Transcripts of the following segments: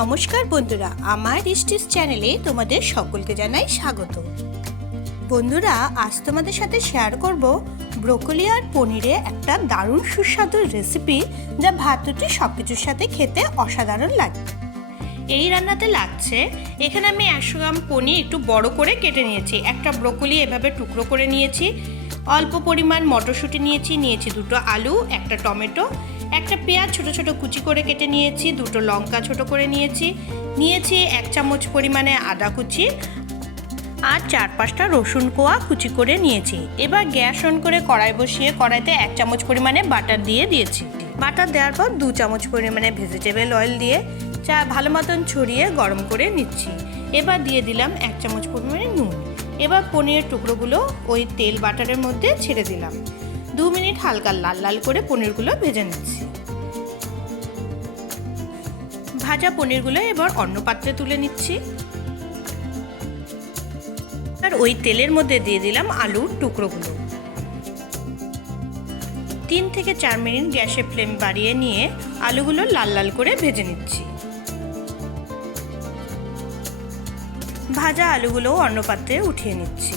নমস্কার বন্ধুরা, আমার RitzTipz চ্যানেলে তোমাদের সকলকে জানাই স্বাগত। বন্ধুরা, আজ তোমাদের সাথে শেয়ার করব ব্রোকলি আর পনিরে একটা দারুণ সুস্বাদু রেসিপি, যা ভাত রুটি সব কিছুর সাথে খেতে অসাধারণ লাগে। এই রান্নাতে লাগছে, এখানে আমি 100 গ্রাম পনির একটু বড় করে কেটে নিয়েছি, একটা ব্রোকলি এভাবে টুকরো করে নিয়েছি, অল্প পরিমাণ মটরশুঁটি নিয়েছি দুটো আলু, একটা টমেটো, একটা পেঁয়াজ ছোট ছোট কুচি করে কেটে নিয়েছি, দুটো লঙ্কা ছোট করে নিয়েছি 1 চামচ পরিমাণে আদা কুচি আর 4-5টা রসুন কোয়া কুচি করে নিয়েছি। এবার গ্যাস অন করে কড়াই বসিয়ে কড়াইতে 1 চামচ পরিমাণে বাটার দিয়ে দিয়েছি। বাটার দেওয়ার পর 2 চামচ পরিমাণে ভেজিটেবল অয়েল দিয়ে ভালো মতন ছড়িয়ে গরম করে নিচ্ছি। এবার দিয়ে দিলাম 1 চামচ পরিমাণে নুন। এবার পনিরের টুকরোগুলো ওই তেল বাটারের মধ্যে ছেড়ে দিলাম। 2 মিনিট হালকা লাল লাল করে পনিরগুলো ভেজে নিচ্ছি। ভাজা পনিরগুলো এবার অন্য পাত্রে তুলে নিচ্ছি। আর ওই তেলের মধ্যে দিয়ে দিলাম আলুর টুকরোগুলো। 3 থেকে 4 মিনিট গ্যাসের ফ্লেম বাড়িয়ে নিয়ে আলুগুলো লাল লাল করে ভেজে নিচ্ছি। ভাজা আলুগুলো অন্য পাত্রে উঠিয়ে নিচ্ছি।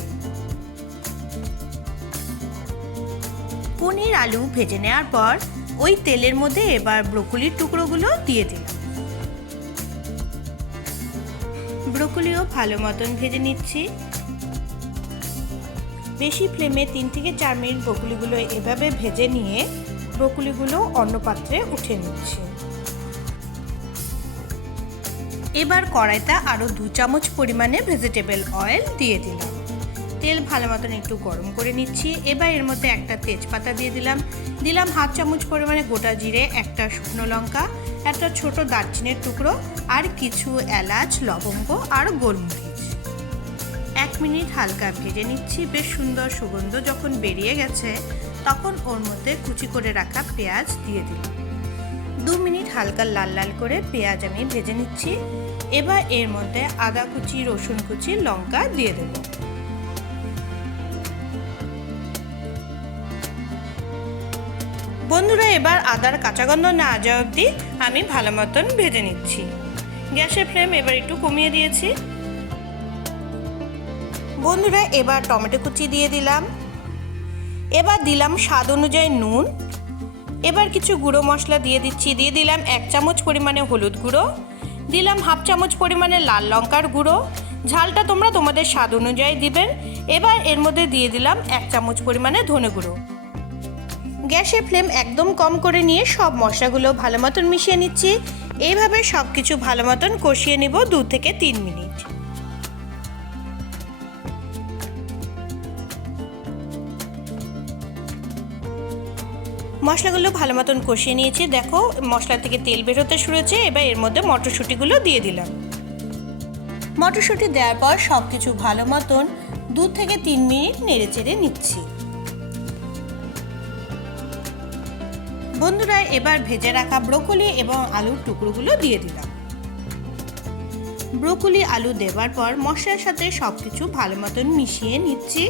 পনির আলু ভেজে নেওয়ার পর ওই তেলের মধ্যে এবার ব্রোকলির টুকরোগুলো দিয়ে দিলাম। ব্রোকলিও ভালো মতন ভেজে নিচ্ছি। বেশি ফ্লেমে 3 থেকে 4 মিনিট ব্রোকলিগুলো এভাবে ভেজে নিয়ে ব্রোকলিগুলো অন্য পাত্রে উঠিয়ে নিচ্ছি। এবার কড়াইতে আরও 2 চামচ পরিমাণে ভেজিটেবল অয়েল দিয়ে দিলাম। তেল ভালো মতন একটু গরম করে নিচ্ছি। এবার এর মধ্যে একটা তেজপাতা দিয়ে দিলাম 1/2 চামচ পরিমাণে গোটা জিরে, একটা শুকনো লঙ্কা, একটা ছোট দারচিনির টুকরো আর কিছু এলাচ, লবঙ্গ আর গোলমরিচ। 1 মিনিট হালকা ভেজে নিচ্ছি। বেশ সুন্দর সুগন্ধ যখন বেরিয়ে গেছে তখন ওর মধ্যে কুচি করে রাখা পেঁয়াজ দিয়ে দিলাম। 2 মিনিট হালকা লাল লাল করে পেঁয়াজ আমি ভেজে নিচ্ছি। এবার এর মধ্যে আদা কুচি, রসুন কুচি, লঙ্কা দিয়ে দেব। বন্ধুরা, এবার আদার কাঁচা গন্ধ না যাওয়া অবধি আমি ভালো মতন ভেজে নিচ্ছি। গ্যাসের ফ্লেম এবার একটু কমিয়ে দিয়েছি। বন্ধুরা, এবার টমেটো কুচি দিয়ে দিলাম। এবার দিলাম স্বাদ অনুযায়ী নুন। এবার কিছু গুঁড়ো মশলা দিয়ে দিচ্ছি। দিয়ে দিলাম 1 চামচ পরিমাণে হলুদ গুঁড়ো, দিলাম 1/2 চামচ পরিমাণে লাল লঙ্কার গুঁড়ো। ঝালটা তোমরা তোমাদের স্বাদ অনুযায়ী দিবেন। এবার এর মধ্যে দিয়ে দিলাম 1 চামচ পরিমাণে ধনে গুঁড়ো। গ্যাসের ফ্লেম একদম কম করে নিয়ে সব মশলাগুলো ভালো মতন মিশিয়ে নিচ্ছি। এইভাবে সব কিছু ভালো মতন কষিয়ে নেব 2 থেকে 3 মিনিট। মশলাগুলো ভালো মতন কষিয়ে নিয়েছি। দেখো, মশলা থেকে তেল বেরোতে শুরু হয়েছে। এবার এর মধ্যে মটরশুঁটিগুলো দিয়ে দিলাম। মটরশুঁটি দেওয়ার পর সব কিছু ভালো মতন 2 থেকে 3 মিনিট নেড়ে চেড়ে নিচ্ছি। বন্ধুরা, এবার ভেজে রাখা ব্রোকলি এবং আলুর টুকরোগুলো দিয়ে দিলাম। ব্রোকলি আলু দেওয়ার পর মশলার সাথে সব কিছু ভালো মতন মিশিয়ে নিচ্ছি।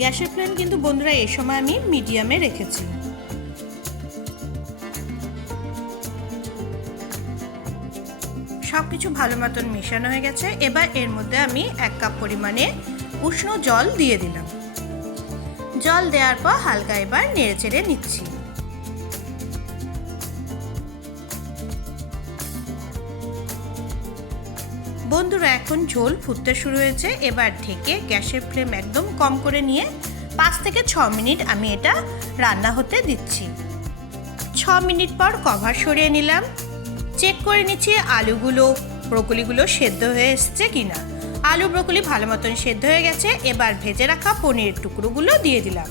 গ্যাসের ফ্লেম কিন্তু বন্ধুরা এই সময় আমি মিডিয়ামে রেখেছি। সব কিছু ভালো মতন মেশানো হয়ে গেছে। এবার এর মধ্যে আমি 1 কাপ পরিমাণে উষ্ণ জল দিয়ে দিলাম। জল দেওয়ার পর হালকা এবার নেড়ে চেড়ে নিচ্ছি। বন্ধুরা, এখন ঝোল ফুটতে শুরু হয়েছে। এবার ঢেকে গ্যাসের ফ্লেম একদম কম করে নিয়ে 5 থেকে 6 মিনিট আমি এটা রান্না হতে দিচ্ছি। 6 মিনিট পর কভার সরিয়ে নিলাম। চেক করে নিচ্ছি আলুগুলো, ব্রোকলিগুলো সেদ্ধ হয়ে এসছে কিনা। আলু ব্রোকলি ভালো মতন সেদ্ধ হয়ে গেছে। এবার ভেজে রাখা পনিরের টুকরোগুলো দিয়ে দিলাম।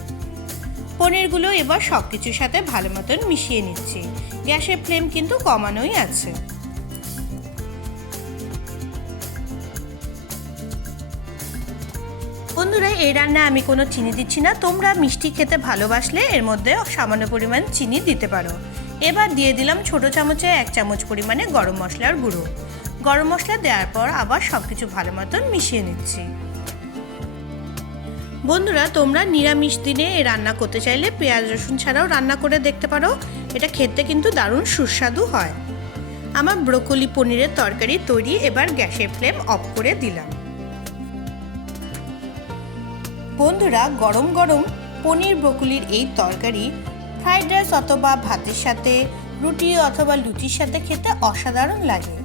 পনিরগুলো এবার সব কিছুর সাথে ভালো মতন মিশিয়ে নিচ্ছি। গ্যাসের ফ্লেম কিন্তু কমানোই আছে। বন্ধুরা, এই রান্নায় আমি কোনো চিনি দিচ্ছি না। তোমরা মিষ্টি খেতে ভালোবাসলে এর মধ্যে সামান্য পরিমাণ চিনি দিতে পারো। এবার দিয়ে দিলাম ছোট চামচে 1 চামচ পরিমাণে গরম মশলার গুঁড়ো। গরম মশলা দেওয়ার পর আবার সব কিছু ভালো মতন মিশিয়ে নিচ্ছি। বন্ধুরা, তোমরা নিরামিষ দিনে এই রান্না করতে চাইলে পেঁয়াজ রসুন ছাড়াও রান্না করে দেখতে পারো। এটা খেতে কিন্তু দারুণ সুস্বাদু হয়। আমার ব্রোকলি পনিরের তরকারি তৈরি। এবার গ্যাসের ফ্লেম অফ করে দিলাম। বন্ধুরা, গরম গরম পনির ব্রোকলির এই তরকারি ফ্রাইড রাইস অথবা ভাতের সাথে, রুটি অথবা লুচির সাথে খেতে অসাধারণ লাগে।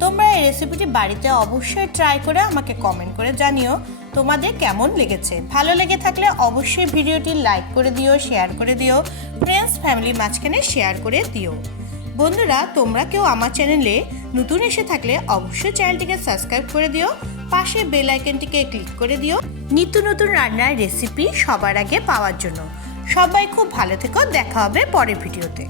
তোমরা এই রেসিপিটি বাড়িতে অবশ্যই ট্রাই করে আমাকে কমেন্ট করে জানিও তোমাদের কেমন লেগেছে। ভালো লেগে থাকলে অবশ্যই ভিডিওটি লাইক করে দিও, শেয়ার করে দিও, ফ্রেন্ডস ফ্যামিলির মাঝখানে শেয়ার করে দিও। বন্ধুরা, তোমরা কেউ আমার চ্যানেলে নতুন এসে থাকলে অবশ্যই চ্যানেলটিকে সাবস্ক্রাইব করে দিও, পাশে বেল আইকনটিকে ক্লিক করে দিও নিত্য নতুন রান্নার রেসিপি সবার আগে পাওয়ার জন্য। সবাই খুব ভালো থেকো, দেখা হবে পরের ভিডিওতে।